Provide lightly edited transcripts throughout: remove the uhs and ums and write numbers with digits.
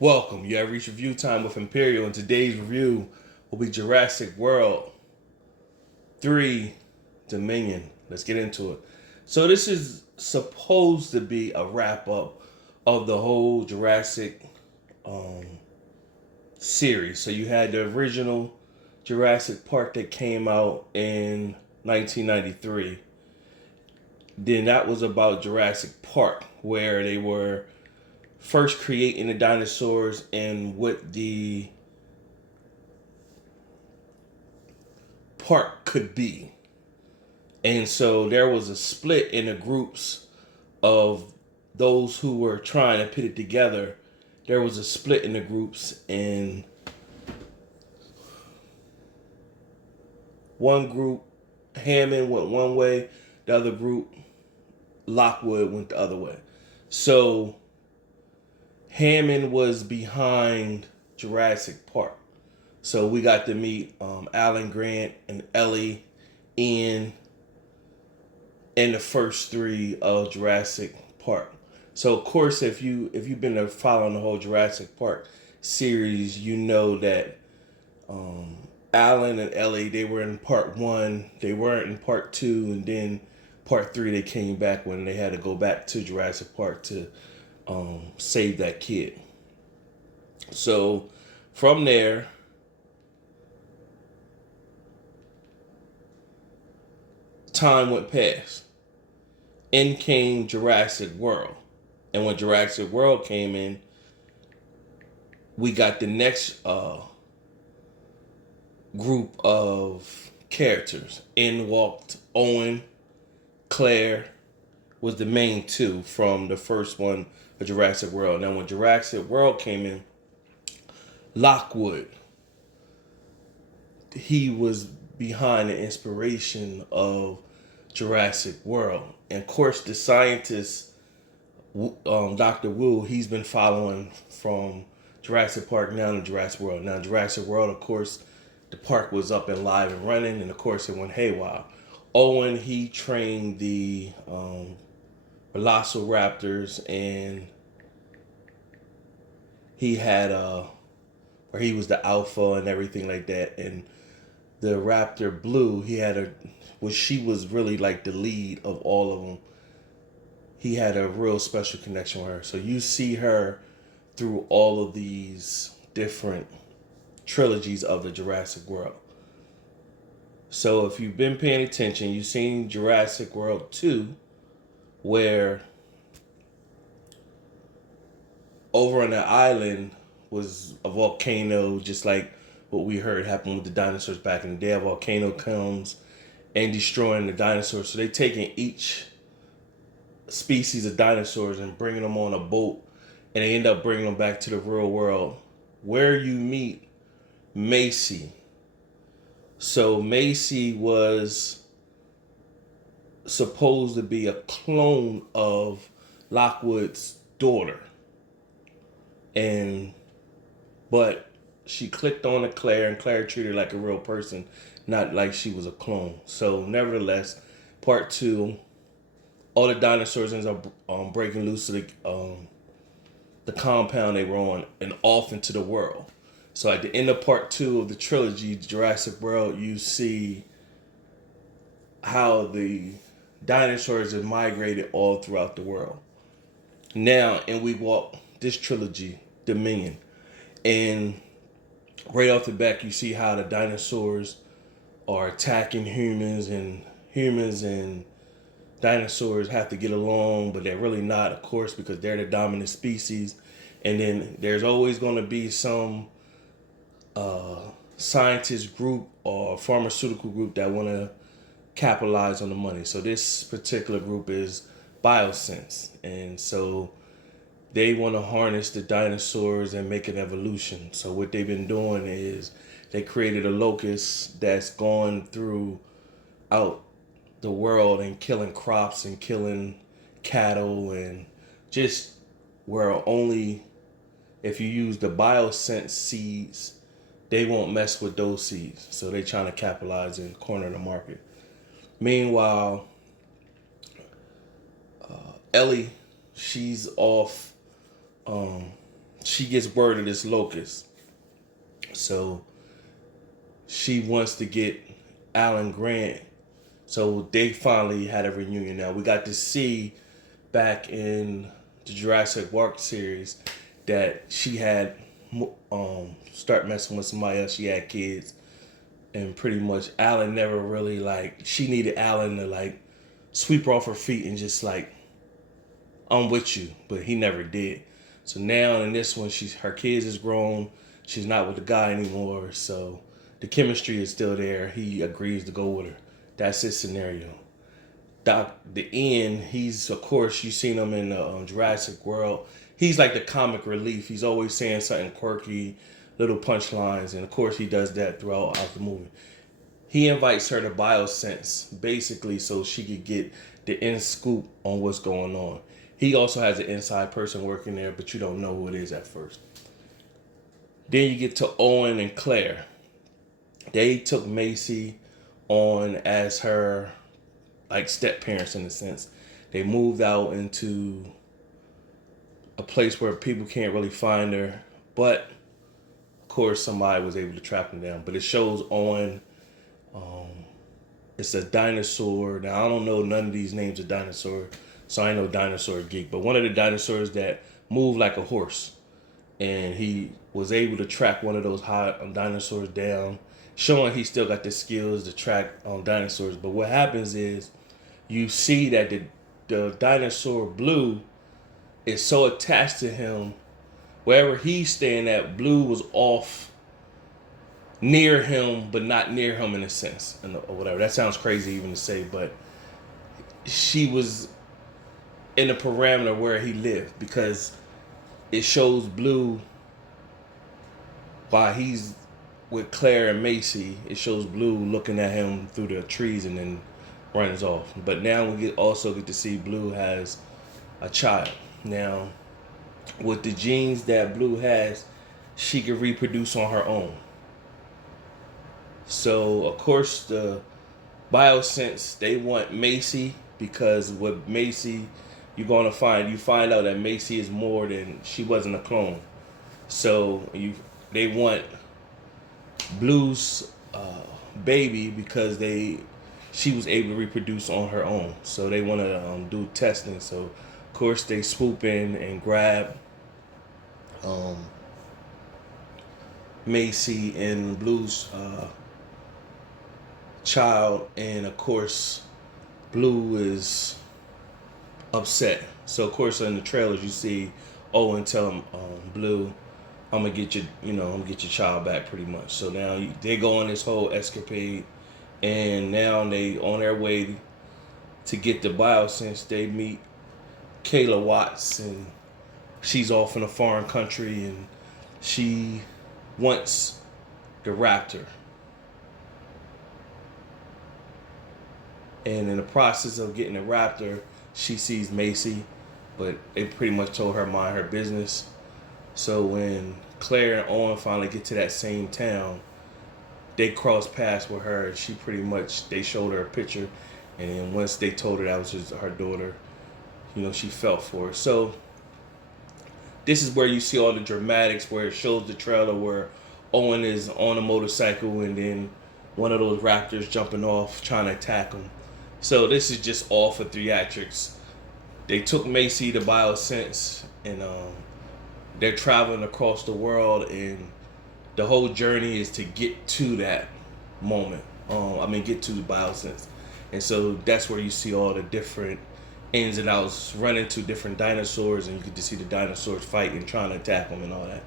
Welcome. You have reached review time with Imperial, and today's review will be Jurassic World 3 Dominion. Let's get into it. So, this is supposed to be a wrap up of the whole Jurassic um, series. So, you had the original Jurassic Park that came out in 1993. Then, that was about Jurassic Park, where they were first creating the dinosaurs and what the park could be. And so there was a split in the groups of those who were trying to put it together. There was a split in the groups, and one group, Hammond, went one way, the other group, Lockwood, went the other way. So Hammond was behind Jurassic Park. So we got to meet Alan Grant and Ellie, Ian, in the first three of Jurassic Park. So of course, if you've been following the whole Jurassic Park series, you know that Alan and Ellie, they were in part one, they weren't in part two, and then part three they came back when they had to go back to Jurassic Park to save that kid. So from there, time went past. In came Jurassic World. And when Jurassic World came in, we got the next group of characters. In walked Owen, Claire was the main two from the first one of Jurassic World. Now, when Jurassic World came in, Lockwood, he was behind the inspiration of Jurassic World. And of course, the scientist, Dr. Wu, he's been following from Jurassic Park now to Jurassic World. Now, Jurassic World, of course, the park was up and live and running, and of course, it went haywire. Owen, he trained the Velociraptors, and he had where he was the alpha and everything like that. And the Raptor Blue, he had she was really like the lead of all of them. He had a real special connection with her. So you see her through all of these different trilogies of the Jurassic World. So if you've been paying attention, you've seen Jurassic World 2, where over on the island was a volcano, just like what we heard happened with the dinosaurs back in the day. A volcano comes and destroying the dinosaurs. So they taking each species of dinosaurs and bringing them on a boat, and they end up bringing them back to the real world, where you meet Macy. So Macy was supposed to be a clone of Lockwood's daughter, and but she clicked on to Claire, and Claire treated her like a real person, not like she was a clone. So nevertheless, part two, all the dinosaurs ends up breaking loose of the compound they were on and off into the world. So at the end of part two of the trilogy, Jurassic World, you see how the dinosaurs have migrated all throughout the world. Now, and we walk this trilogy, Dominion, and right off the back, you see how the dinosaurs are attacking humans and dinosaurs have to get along, but they're really not, of course, because they're the dominant species. And then there's always going to be some scientist group or pharmaceutical group that want to capitalize on the money. So this particular group is Biosyn, and so they want to harness the dinosaurs and make an evolution. So what they've been doing is they created a locust that's gone throughout the world and killing crops and killing cattle, and just where only if you use the Biosyn seeds, they won't mess with those seeds. So they're trying to capitalize and corner the market. Meanwhile, Ellie, she's off she gets word of this locust. So she wants to get Alan Grant. So they finally had a reunion. Now we got to see back in the Jurassic Park series that she had start messing with somebody else. She had kids, and pretty much Alan never really like. She needed Alan to like sweep her off her feet and just like, I'm with you, but he never did. So now in this one, her kids is grown. She's not with the guy anymore, so the chemistry is still there. He agrees to go with her. That's his scenario. The end, he's, of course, you've seen him in Jurassic World. He's like the comic relief. He's always saying something quirky, little punchlines, and of course he does that throughout the movie. He invites her to Biosyn, basically so she could get the in scoop on what's going on. He also has an inside person working there, but you don't know who it is at first. Then you get to Owen and Claire. They took Macy on as her like step parents in a sense. They moved out into a place where people can't really find her, but of course somebody was able to track them down. But it shows Owen. It's a dinosaur. Now I don't know none of these names of dinosaurs, so I ain't no dinosaur geek. But one of the dinosaurs that moved like a horse, and he was able to track one of those dinosaurs down, showing he still got the skills to track dinosaurs. But what happens is you see that the dinosaur Blue is so attached to him. Wherever he's staying at, Blue was off near him, but not near him in a sense, or whatever. That sounds crazy even to say, but she was in the parameter where he lived, because it shows Blue while he's with Claire and Macy. It shows Blue looking at him through the trees and then runs off. But now we also get to see Blue has a child. Now, with the genes that Blue has, she can reproduce on her own. So, of course, the Biosyn, they want Macy, because with Macy, you find out that Macy is more than, she wasn't a clone. So they want Blue's baby because she was able to reproduce on her own. So they want to do testing. So of course they swoop in and grab Macy and Blue's child, and of course Blue is upset. So of course in the trailers you see Owen tell him, Blue, I'm gonna get your child back, pretty much. So now they go on this whole escapade, and now they on their way to get the Biosyn. They meet Kayla Watts, and she's off in a foreign country, and she wants the raptor. And in the process of getting the raptor, she sees Macy, but they pretty much told her mind her business. So when Claire and Owen finally get to that same town, they cross paths with her. She they showed her a picture, and then once they told her that was just her daughter, she felt for her. So this is where you see all the dramatics, where it shows the trailer where Owen is on a motorcycle and then one of those raptors jumping off trying to attack him. So this is just all for theatrics. They took Macy to Biosyn, and they're traveling across the world, and the whole journey is to get to that moment. Get to the Biosyn. And so that's where you see all the different ins and outs, run into different dinosaurs, and you get to see the dinosaurs fight and trying to attack them and all that.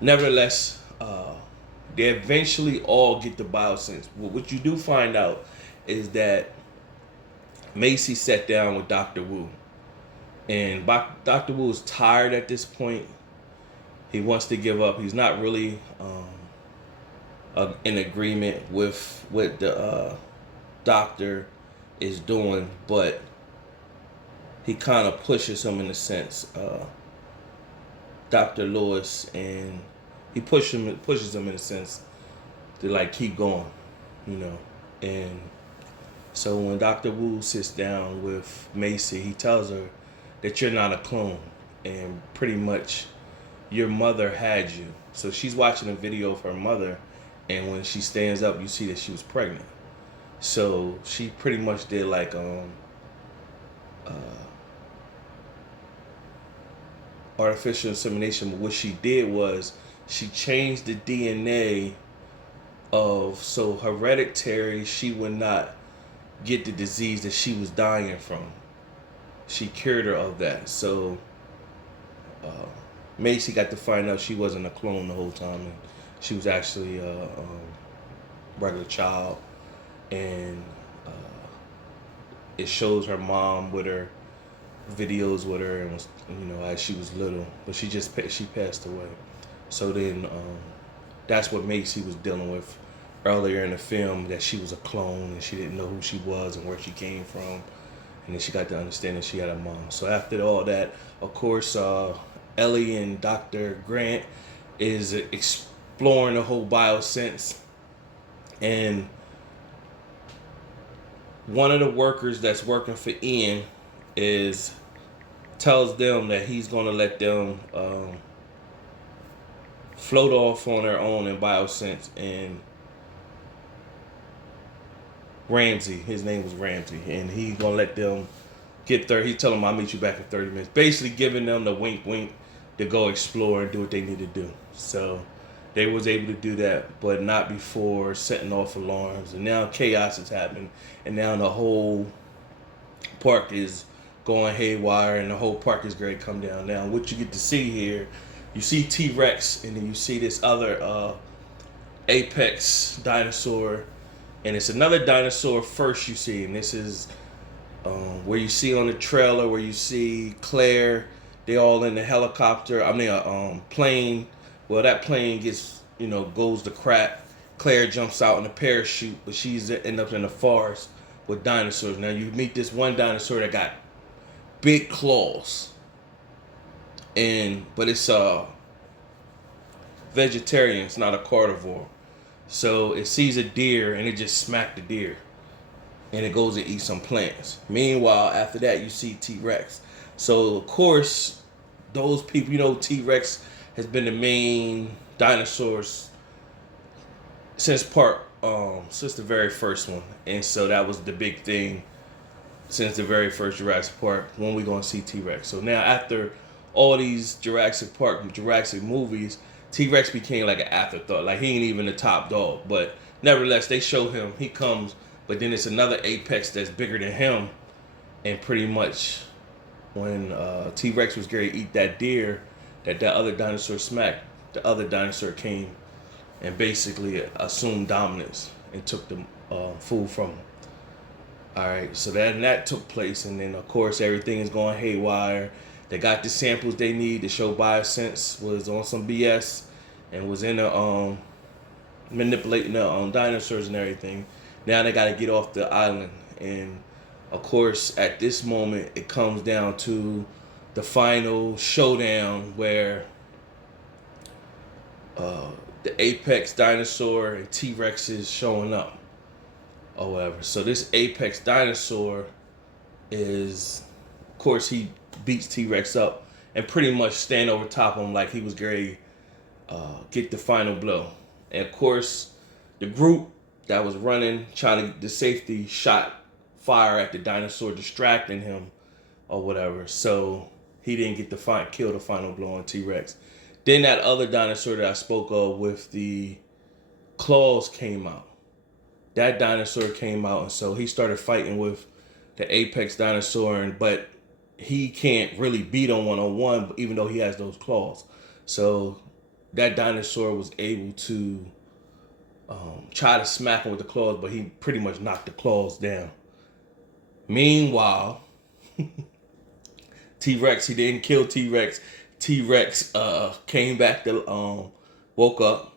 Nevertheless, they eventually all get the Biosyn. What you do find out is that Macy sat down with Dr. Wu. And Dr. Wu is tired at this point. He wants to give up. He's not really in agreement with what the doctor is doing, but he kind of pushes him in a sense, Dr. Lewis, and he pushes him in a sense to like keep going, And so when Dr. Wu sits down with Macy, he tells her that you're not a clone, and pretty much your mother had you. So she's watching a video of her mother, and when she stands up, you see that she was pregnant. So she pretty much did like uh, artificial insemination. But what she did was she changed the DNA of, so hereditary, she would not get the disease that she was dying from. She cured her of that. So uh, Macy got to find out she wasn't a clone the whole time, and she was actually a regular child. And uh, it shows her mom with her videos with her, and was, as she was little, but she passed away. So then that's what Macy was dealing with earlier in the film, that she was a clone and she didn't know who she was and where she came from. And then she got to understand that she had a mom. So after all that, of course, Ellie and Dr. Grant is exploring the whole biosense. And one of the workers that's working for Ian tells them that he's going to let them float off on their own in biosense. And Ramsey, his name was Ramsey, and he's gonna let them get there. He's telling them, I'll meet you back in 30 minutes. Basically giving them the wink wink to go explore and do what they need to do. So they was able to do that, but not before setting off alarms. And now chaos is happening, and now the whole park is going haywire, and the whole park is going to come down. Now what you get to see here, you see T-Rex, and then you see this other apex dinosaur. And it's another dinosaur first you see, and this is where you see on the trailer, where you see Claire, they all in the helicopter, plane. Well, that plane goes to crap. Claire jumps out in a parachute, but she's end up in the forest with dinosaurs. Now you meet this one dinosaur that got big claws, but it's vegetarian, it's not a carnivore. So it sees a deer and it just smacked the deer, and it goes and eats some plants. Meanwhile, after that, you see T-Rex. So of course, those people, T-Rex has been the main dinosaurs since the very first one, and so that was the big thing since the very first Jurassic Park. When we gonna see T-Rex? So now after all these Jurassic movies, T-Rex became like an afterthought. Like, he ain't even the top dog. But nevertheless, they show him. He comes, but then it's another apex that's bigger than him. And pretty much when T-Rex was going to eat that deer that other dinosaur smacked, the other dinosaur came and basically assumed dominance and took the food from him. All right, so that took place. And then, of course, everything is going haywire. They got the samples they need to show Biosense was on some BS and was in the manipulating the dinosaurs and everything. Now they got to get off the island, and of course at this moment it comes down to the final showdown where the apex dinosaur and T-Rex is showing up or whatever. So this apex dinosaur is, of course, he beats T-Rex up and pretty much stand over top of him like he was going to get the final blow. And of course, the group that was running, trying to get the safety, shot fire at the dinosaur, distracting him or whatever. So he didn't get to kill the final blow on T-Rex. Then that other dinosaur that I spoke of with the claws came out. That dinosaur came out, and so he started fighting with the apex dinosaur, but he can't really beat him one-on-one, even though he has those claws. So that dinosaur was able to try to smack him with the claws, but he pretty much knocked the claws down. Meanwhile, T-Rex, he didn't kill T-Rex. T-Rex came back to, woke up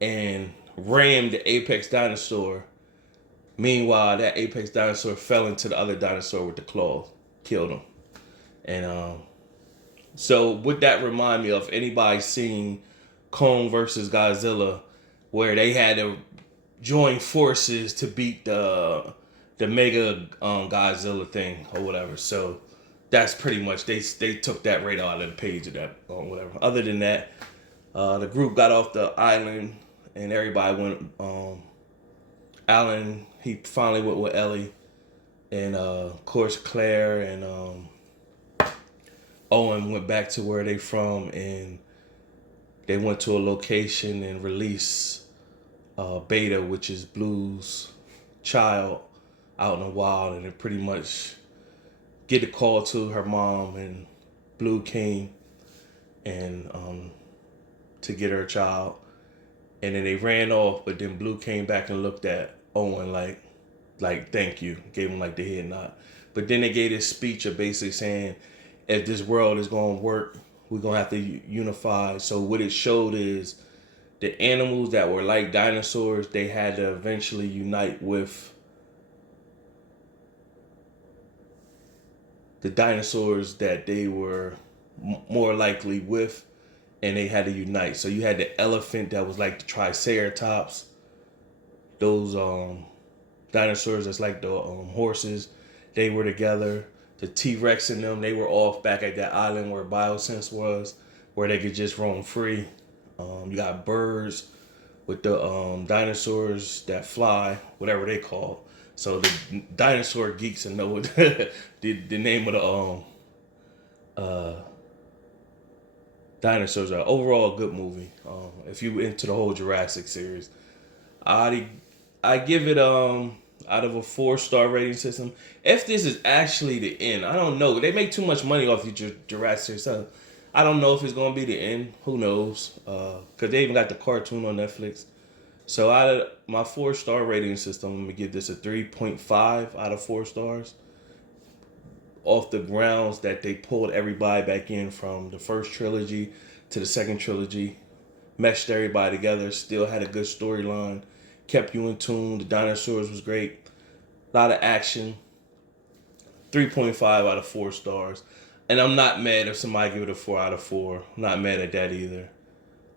and rammed the apex dinosaur. Meanwhile, that apex dinosaur fell into the other dinosaur with the claws, killed him. And so what that remind me of, anybody seen Kong versus Godzilla, where they had to join forces to beat the mega Godzilla thing or whatever. So that's pretty much they took that right out of the page of that or whatever. Other than that, the group got off the island and everybody went. Alan he finally went with Ellie, and of course Claire and Owen went back to where they from, and they went to a location and released Beta, which is Blue's child, out in the wild, and it pretty much get a call to her mom, and Blue came and to get her child, and then they ran off. But then Blue came back and looked at Owen like thank you, gave him like the head nod. But then they gave this speech of basically saying, if this world is gonna work, we're gonna have to unify. So what it showed is the animals that were like dinosaurs, they had to eventually unite with the dinosaurs that they were more likely with, and they had to unite. So you had the elephant that was like the Triceratops, those dinosaurs that's like the horses, they were together. The T-Rex and them, they were off back at that island where Biosyn was, where they could just roam free. You got birds with the dinosaurs that fly, whatever they call. So the dinosaur geeks will know what the name of the dinosaurs are. Overall, a good movie. If you into the whole Jurassic series, I give it out of a 4-star rating system. If this is actually the end, I don't know. They make too much money off the Jurassic stuff. I don't know if it's gonna be the end. Who knows? Cause they even got the cartoon on Netflix. So out of my 4-star rating system, I'm gonna give this a 3.5 out of 4 stars. Off the grounds that they pulled everybody back in from the first trilogy to the second trilogy, meshed everybody together, still had a good storyline, kept you in tune. The dinosaurs was great, a lot of action. 3.5 out of 4 stars, and I'm not mad if somebody give it a 4 out of 4. I'm not mad at that either.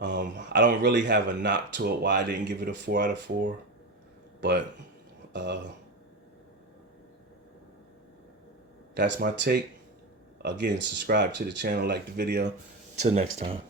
I don't really have a knock to it why I didn't give it a 4 out of 4, but that's my take. Again, subscribe to the channel, like the video. Till next time.